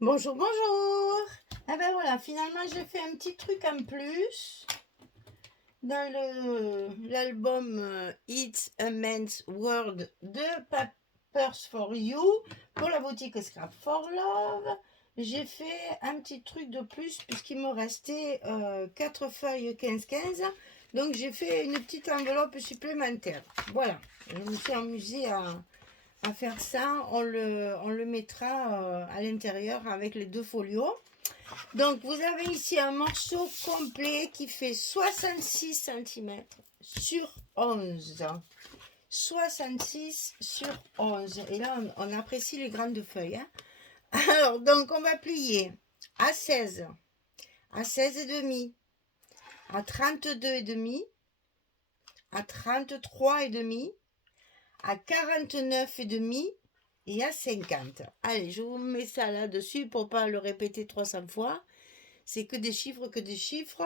Bonjour, bonjour. Ah ben voilà, finalement j'ai fait un petit truc en plus dans l'album It's a Man's World de Papers for You pour la boutique Scrap for Love. J'ai fait un petit truc de plus puisqu'il me restait 4 feuilles 15-15. Donc j'ai fait une petite enveloppe supplémentaire. Voilà, je me suis amusée à faire ça. On le mettra à l'intérieur avec les 2 folios. Donc vous avez ici un morceau complet qui fait 66 cm sur 11. 66 sur 11. Et là on apprécie les grandes feuilles, hein. Alors donc on va plier à 16, à 16 et demi, à 32 et demi, à 33 et demi, à 49 et demi et à 50. Allez, je vous mets ça là-dessus pour pas le répéter 300 fois. C'est que des chiffres, que des chiffres.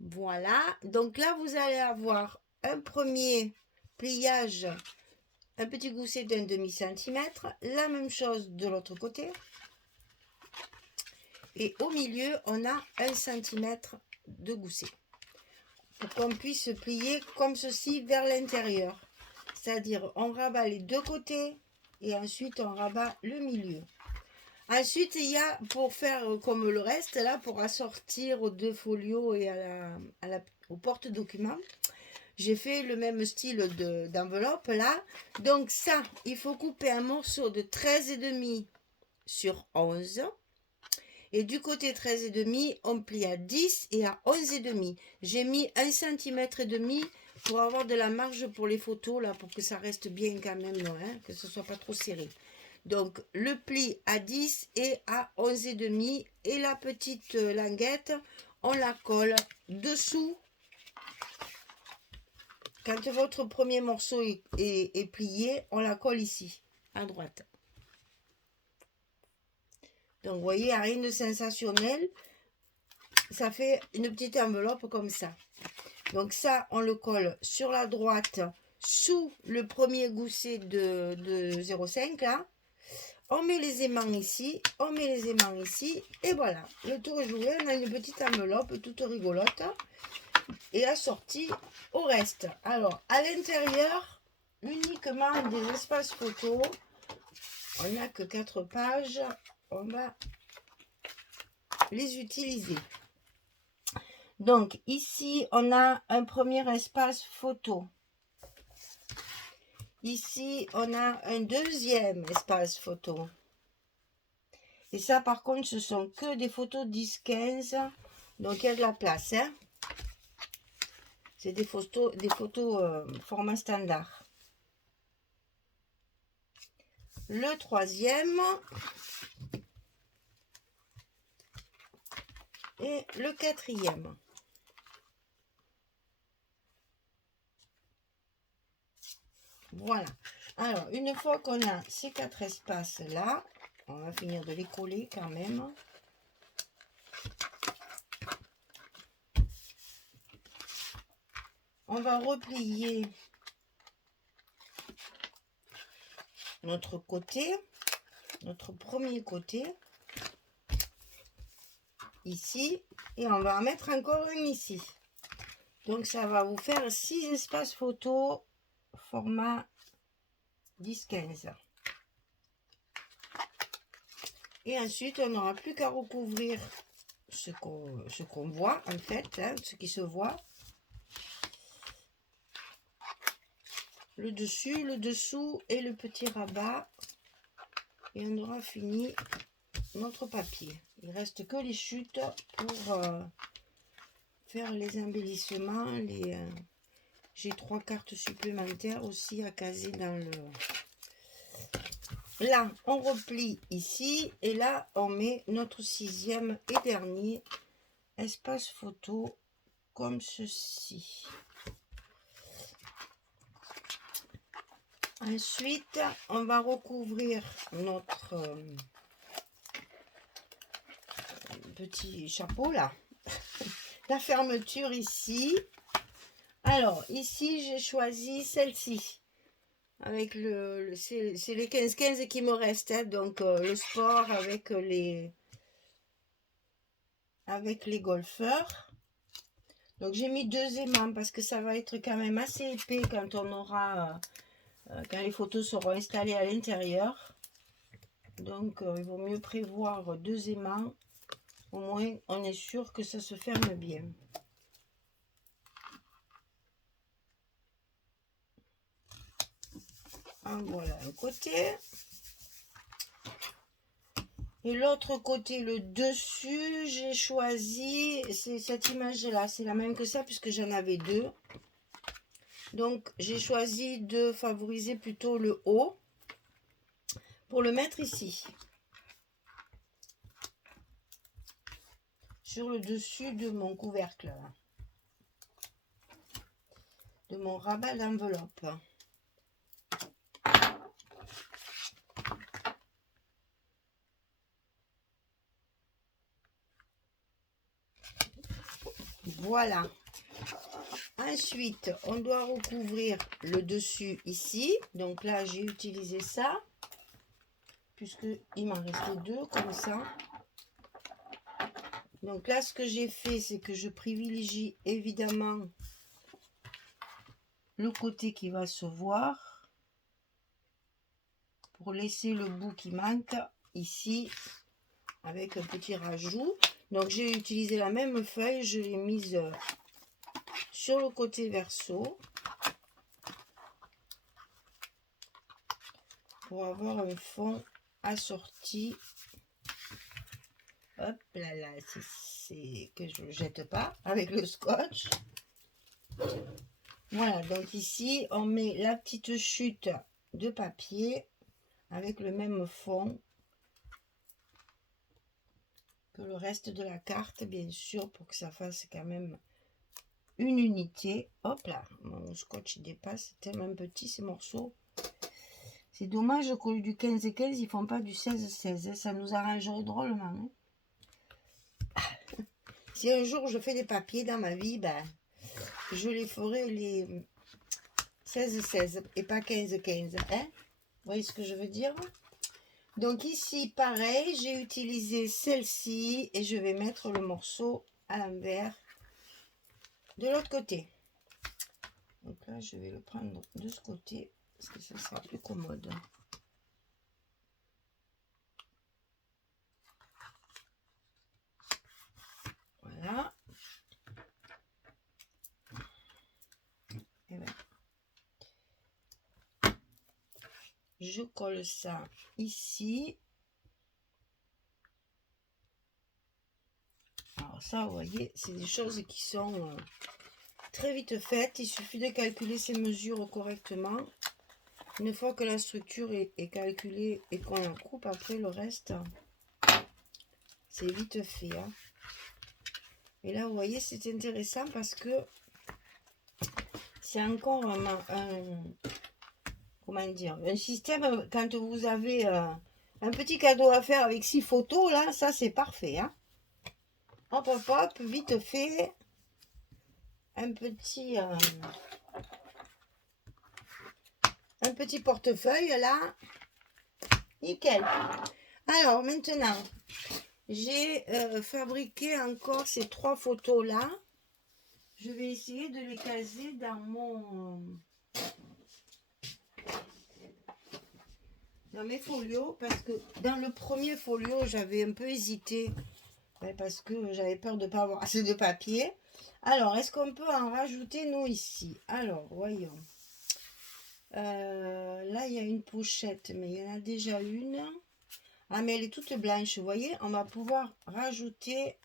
Voilà. Donc là, vous allez avoir un premier pliage, un petit gousset d'un demi-centimètre. La même chose de l'autre côté. Et au milieu, on a 1 centimètre de gousset. Pour qu'on puisse plier comme ceci vers l'intérieur. C'est-à-dire, on rabat les deux côtés et ensuite on rabat le milieu. Ensuite, il y a, pour faire comme le reste, là, pour assortir aux 2 folios et au porte-document, j'ai fait le même style d'enveloppe, là. Donc ça, il faut couper un morceau de 13,5 sur 11. Et du côté 13,5, on plie à 10 et à 11,5. J'ai mis 1,5 cm pour avoir de la marge pour les photos, là, pour que ça reste bien quand même, hein, que ce soit pas trop serré. Donc le pli à 10 et à 11,5 et la petite languette, on la colle dessous. Quand votre premier morceau est plié, on la colle ici, à droite. Donc vous voyez, rien de sensationnel. Ça fait une petite enveloppe comme ça. Donc ça, on le colle sur la droite, sous le premier gousset de 0,5 là. On met les aimants ici, on met les aimants ici, et voilà, le tour est joué. On a une petite enveloppe toute rigolote et assortie au reste. Alors, à l'intérieur, uniquement des espaces photos. On n'a que 4 pages, on va les utiliser. Donc, ici, on a un premier espace photo. Ici, on a un deuxième espace photo. Et ça, par contre, ce sont que des photos 10-15. Donc, il y a de la place, hein. C'est des photos format standard. Le troisième. Et le quatrième. Voilà. Alors, une fois qu'on a ces 4 espaces-là, on va finir de les coller quand même. On va replier notre côté, notre premier côté, ici, et on va en mettre encore une ici. Donc, ça va vous faire 6 espaces photo format 10-15. Et ensuite, on n'aura plus qu'à recouvrir ce qu'on voit, en fait, hein, ce qui se voit. Le dessus, le dessous et le petit rabat. Et on aura fini notre papier. Il reste que les chutes pour faire les embellissements. J'ai 3 cartes supplémentaires aussi à caser dans le... Là, on replie ici et là, on met notre 6e et dernier espace photo comme ceci. Ensuite, on va recouvrir notre petit chapeau là. La fermeture ici. Alors, ici, j'ai choisi celle-ci. avec c'est les 15-15 qui me restent, hein, donc le sport avec les golfeurs. Donc j'ai mis 2 aimants parce que ça va être quand même assez épais quand on aura, quand les photos seront installées à l'intérieur. Donc il vaut mieux prévoir 2 aimants. Au moins on est sûr que ça se ferme bien. En voilà un côté. Et l'autre côté, le dessus, j'ai choisi, c'est cette image-là, c'est la même que ça puisque j'en avais 2. Donc j'ai choisi de favoriser plutôt le haut pour le mettre ici. Sur le dessus de mon couvercle, là, de mon rabat d'enveloppe. Voilà. Ensuite, on doit recouvrir le dessus ici. Donc là, j'ai utilisé ça, puisqu'il m'en restait 2 comme ça. Donc là, ce que j'ai fait, c'est que je privilégie évidemment le côté qui va se voir pour laisser le bout qui manque ici avec un petit rajout. Donc j'ai utilisé la même feuille, je l'ai mise sur le côté verso pour avoir un fond assorti. Hop là là, c'est que je ne jette pas avec le scotch. Voilà, donc ici on met la petite chute de papier avec le même fond que le reste de la carte, bien sûr, pour que ça fasse quand même une unité. Hop là, mon scotch dépasse, c'est tellement petit ces morceaux. C'est dommage qu'au lieu du 15-15, ils font pas du 16-16. Ça nous arrangerait drôlement. Hein. Si un jour je fais des papiers dans ma vie, ben, je les ferai les 16-16 et pas 15-15. Hein? Vous voyez ce que je veux dire? Donc ici, pareil, j'ai utilisé celle-ci et je vais mettre le morceau à l'envers de l'autre côté. Donc là, je vais le prendre de ce côté parce que ça sera plus commode. Voilà. Et bien, je colle ça ici. Alors ça, vous voyez, c'est des choses qui sont très vite faites. Il suffit de calculer ces mesures correctement. Une fois que la structure est calculée et qu'on la coupe, après le reste, c'est vite fait. Hein. Et là, vous voyez, c'est intéressant parce que c'est encore comment dire, un système, quand vous avez un petit cadeau à faire avec 6 photos, là, ça c'est parfait. Hein. Hop, hop, hop, vite fait. Un petit portefeuille là. Nickel. Alors maintenant, j'ai fabriqué encore ces 3 photos là. Je vais essayer de les caser dans mes folios parce que dans le premier folio j'avais un peu hésité parce que j'avais peur de ne pas avoir assez de papier. Alors est-ce qu'on peut en rajouter nous ici? Alors voyons. Là il y a une pochette mais il y en a déjà une. Ah mais elle est toute blanche, vous voyez. On va pouvoir rajouter,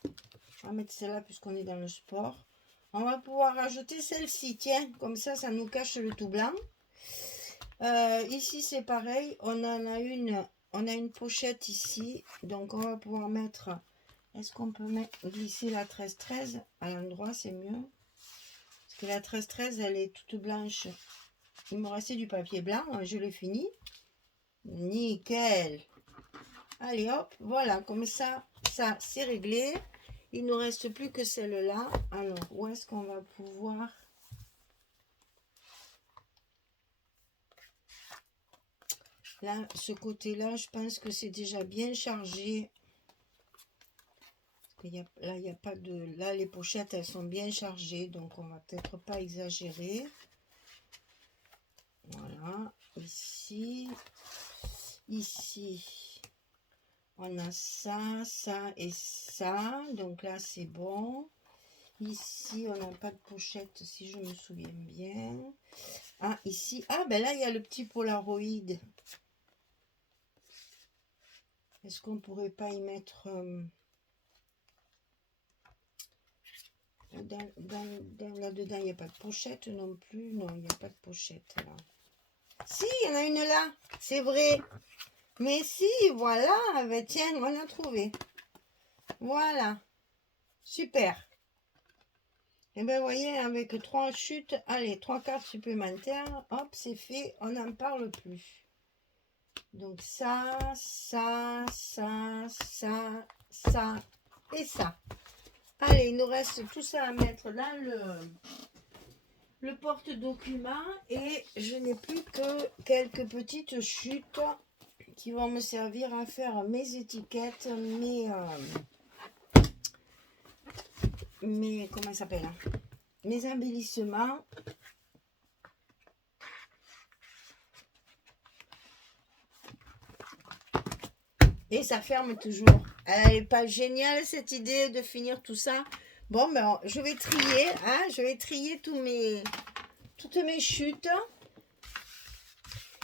on va mettre celle-là puisqu'on est dans le sport. On va pouvoir rajouter celle-ci, tiens, comme ça nous cache le tout blanc. Ici c'est pareil, on a une pochette ici, donc on va pouvoir mettre, est-ce qu'on peut glisser la 13-13 à l'endroit, c'est mieux, parce que la 13-13 elle est toute blanche. Il me restait du papier blanc, je l'ai fini, nickel. Allez hop, voilà, comme ça c'est réglé. Il ne nous reste plus que celle-là. Alors où est-ce qu'on va pouvoir Là, ce côté-là, je pense que c'est déjà bien chargé. Là, il y a pas de... Là, les pochettes, elles sont bien chargées, donc on va peut-être pas exagérer. Voilà, ici, on a ça, ça et ça. Donc là, c'est bon. Ici, on n'a pas de pochette, si je me souviens bien. Ah, ici, ah, ben là, il y a le petit Polaroid. Est-ce qu'on pourrait pas y mettre... là-dedans, il n'y a pas de pochette non plus. Non, il n'y a pas de pochette là. Si, il y en a une là. C'est vrai. Mais si, voilà. Ben, tiens, on a trouvé. Voilà. Super. Et bien, vous voyez, avec 3 chutes, allez, 3 cartes supplémentaires, hop, c'est fait. On n'en parle plus. Donc ça, ça, ça, ça, ça et ça. Allez, il nous reste tout ça à mettre dans le porte-document et je n'ai plus que quelques petites chutes qui vont me servir à faire mes étiquettes, mes comment ça s'appelle, hein, mes embellissements. Et ça ferme toujours. Elle n'est pas géniale cette idée de finir tout ça. Bon, ben, je vais trier, hein, je vais trier toutes mes chutes.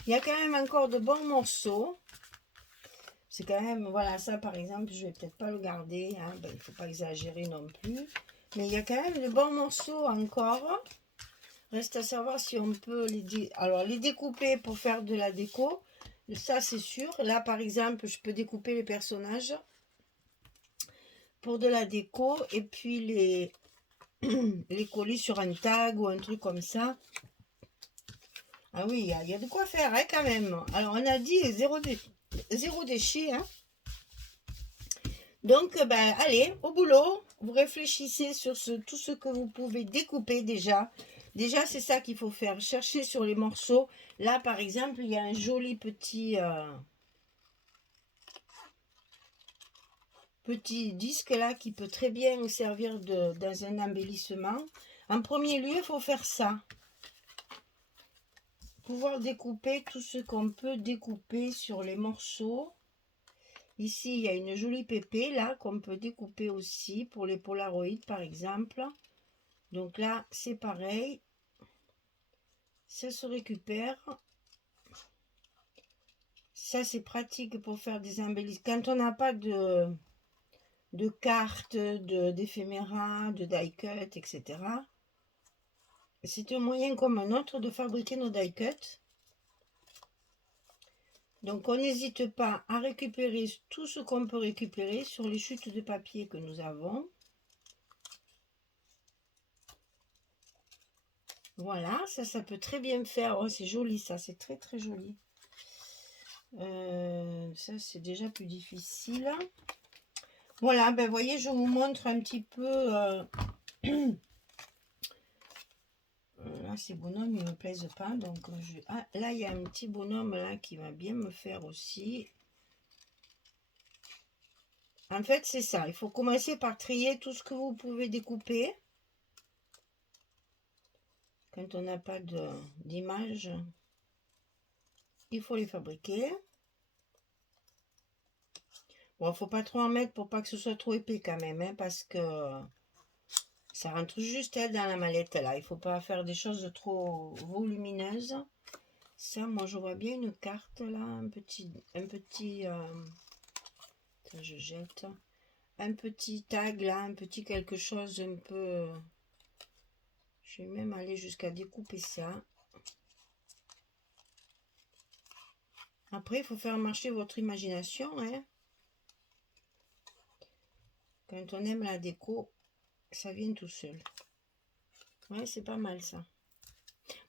Il y a quand même encore de bons morceaux. C'est quand même, voilà, ça par exemple, je vais peut-être pas le garder. Hein, ben, il ne faut pas exagérer non plus. Mais il y a quand même de bons morceaux encore. Reste à savoir si on peut les découper pour faire de la déco. Ça, c'est sûr. Là, par exemple, je peux découper les personnages pour de la déco. Et puis, les coller sur un tag ou un truc comme ça. Ah oui, il y a de quoi faire, hein, quand même. Alors, on a dit zéro déchet, hein. Donc, ben, allez, au boulot. Vous réfléchissez sur tout ce que vous pouvez découper déjà. Déjà, c'est ça qu'il faut faire. Chercher sur les morceaux. Là, par exemple, il y a un joli petit disque là qui peut très bien servir dans un embellissement. En premier lieu, il faut faire ça. Pouvoir découper tout ce qu'on peut découper sur les morceaux. Ici, il y a une jolie pépée là qu'on peut découper aussi pour les Polaroids par exemple. Donc là, c'est pareil. Ça se récupère. Ça, c'est pratique pour faire des embellissements. Quand on n'a pas de cartes, d'éphéméra, de die-cut, etc. C'est un moyen comme un autre de fabriquer nos die-cut. Donc, on n'hésite pas à récupérer tout ce qu'on peut récupérer sur les chutes de papier que nous avons. Voilà, ça peut très bien faire. Oh, c'est joli, ça, c'est très très joli. Ça, c'est déjà plus difficile. Voilà, ben voyez, je vous montre un petit peu. Là, ces bonhommes, ils ne me plaisent pas. Donc, ah, là, il y a un petit bonhomme là qui va bien me faire aussi. En fait, c'est ça. Il faut commencer par trier tout ce que vous pouvez découper. Quand on n'a pas d'image, il faut les fabriquer. Bon, il ne faut pas trop en mettre pour pas que ce soit trop épais quand même, hein, parce que ça rentre juste dans la mallette là. Il ne faut pas faire des choses trop volumineuses. Ça, moi, je vois bien une carte là, un petit ça, je jette. Un petit tag là, un petit quelque chose un peu... Je vais même aller jusqu'à découper ça. Après, il faut faire marcher votre imagination, hein. Quand on aime la déco, ça vient tout seul. Ouais, c'est pas mal ça.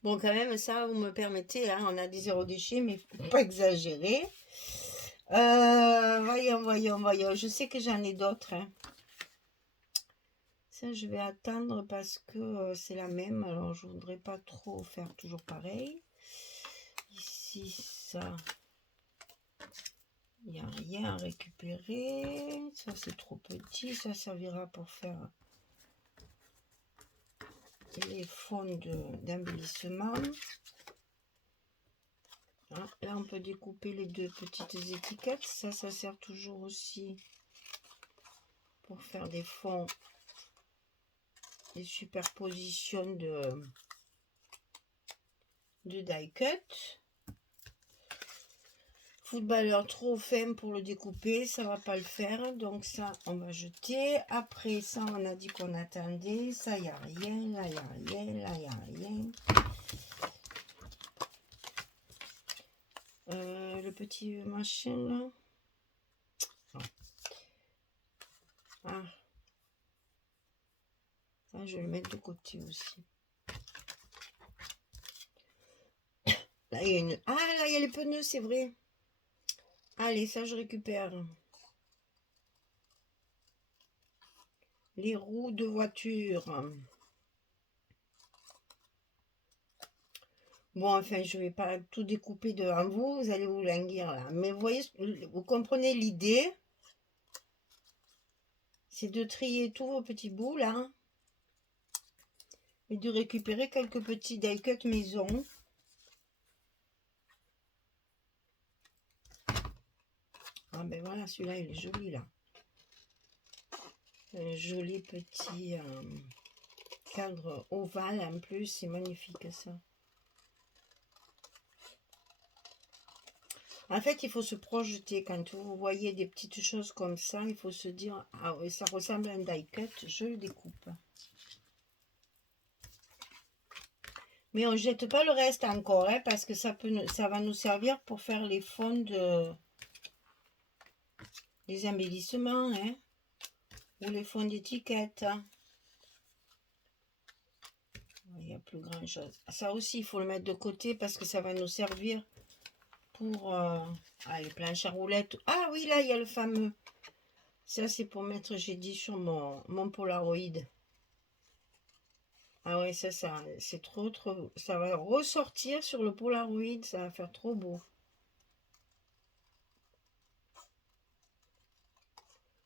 Bon, quand même, ça, vous me permettez, hein, on a des zéro déchet, mais il ne faut pas exagérer. Voyons. Je sais que j'en ai d'autres, hein. Ça, je vais attendre parce que c'est la même. Alors, je voudrais pas trop faire toujours pareil. Ici, ça. Il n'y a rien à récupérer. Ça, c'est trop petit. Ça servira pour faire les fonds d'embellissement. Là, on peut découper les deux petites étiquettes. Ça sert toujours aussi pour faire des fonds, des superpositions de die cut. Footballeur trop fin pour le découper, ça va pas le faire, donc ça on va jeter. Après ça, on a dit qu'on attendait, ça y a rien, là y a rien, là y a rien. Le petit machin là. Ah. Ça, je vais le mettre de côté aussi. Là, il y a une... Ah, là, il y a les pneus, c'est vrai. Allez, ça, je récupère. Les roues de voiture. Bon, enfin, je ne vais pas tout découper devant vous. Vous allez vous languir, là. Mais vous voyez, vous comprenez l'idée. C'est de trier tous vos petits bouts, là. Et de récupérer quelques petits die cut maison. Ah ben voilà, celui-là, il est joli, là. Un joli petit cadre ovale, en plus. C'est magnifique, ça. En fait, il faut se projeter. Quand vous voyez des petites choses comme ça, il faut se dire, ah oui, ça ressemble à un die cut, je le découpe. Mais on ne jette pas le reste encore, hein, parce que ça va nous servir pour faire les fonds les embellissements, hein, ou les fonds d'étiquette. Il n'y a plus grand chose. Ça aussi, il faut le mettre de côté parce que ça va nous servir pour les planches à roulettes. Ah oui, là, il y a le fameux. Ça, c'est pour mettre, j'ai dit, sur mon Polaroid. Ah ouais, ça c'est trop. Ça va ressortir sur le Polaroid, ça va faire trop beau.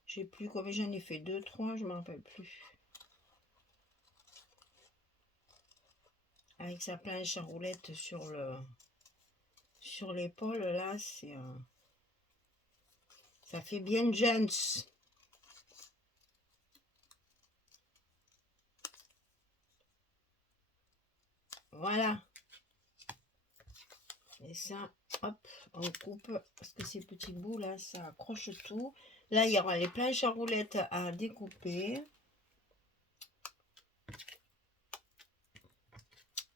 Je sais plus combien j'en ai fait, 2, 3, je ne me rappelle plus. Avec sa planche à roulettes sur l'épaule, là, c'est ça fait bien Jones. Voilà. Et ça, hop, on coupe, parce que ces petits bouts là, ça accroche tout. Là, il y aura les planches à roulettes à découper.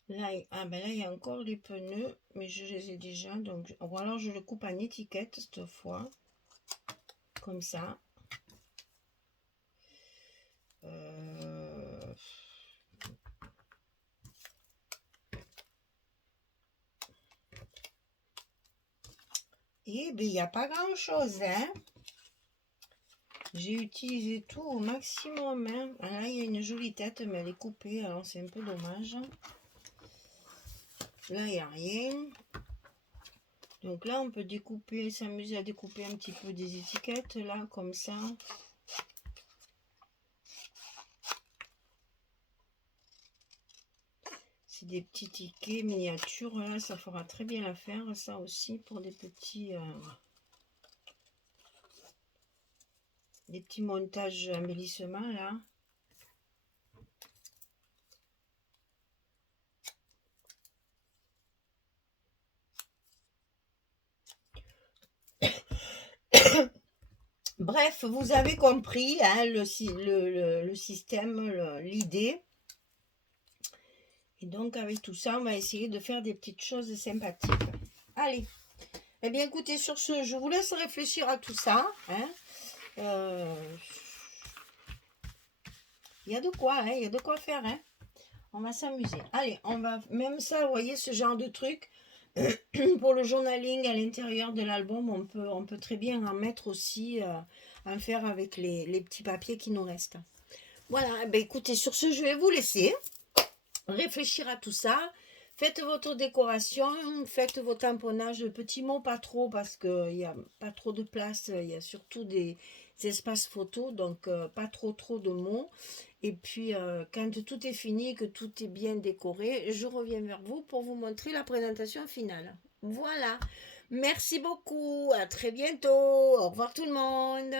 Là, ben là, il y a encore les pneus, mais je les ai déjà, donc, ou alors je le coupe en étiquette cette fois, comme ça. Et ben, il n'y a pas grand chose, hein. J'ai utilisé tout au maximum, hein. Ah, là, il y a une jolie tête, mais elle est coupée, alors c'est un peu dommage. Là, il n'y a rien. Donc là, on peut découper, s'amuser à découper un petit peu des étiquettes, là, comme ça. C'est des petits tickets miniatures, là, ça fera très bien l'affaire, ça aussi, pour des petits montages embellissements, là. Bref, vous avez compris, hein, le système, l'idée. Et donc, avec tout ça, on va essayer de faire des petites choses sympathiques. Allez. Eh bien, écoutez, sur ce, je vous laisse réfléchir à tout ça. Hein. Il y a de quoi, hein, il y a de quoi faire. Hein. On va s'amuser. Allez, on va même ça, vous voyez, ce genre de truc. Pour le journaling à l'intérieur de l'album, on peut très bien en mettre aussi, en faire avec les petits papiers qui nous restent. Voilà, ben écoutez, sur ce, je vais vous laisser réfléchir à tout ça. Faites votre décoration, faites vos tamponnages, petits mots pas trop parce qu'il n'y a pas trop de place, il y a surtout des espaces photos, donc pas trop de mots. Et puis quand tout est fini, que tout est bien décoré, je reviens vers vous pour vous montrer la présentation finale. Voilà, merci beaucoup, à très bientôt, au revoir tout le monde.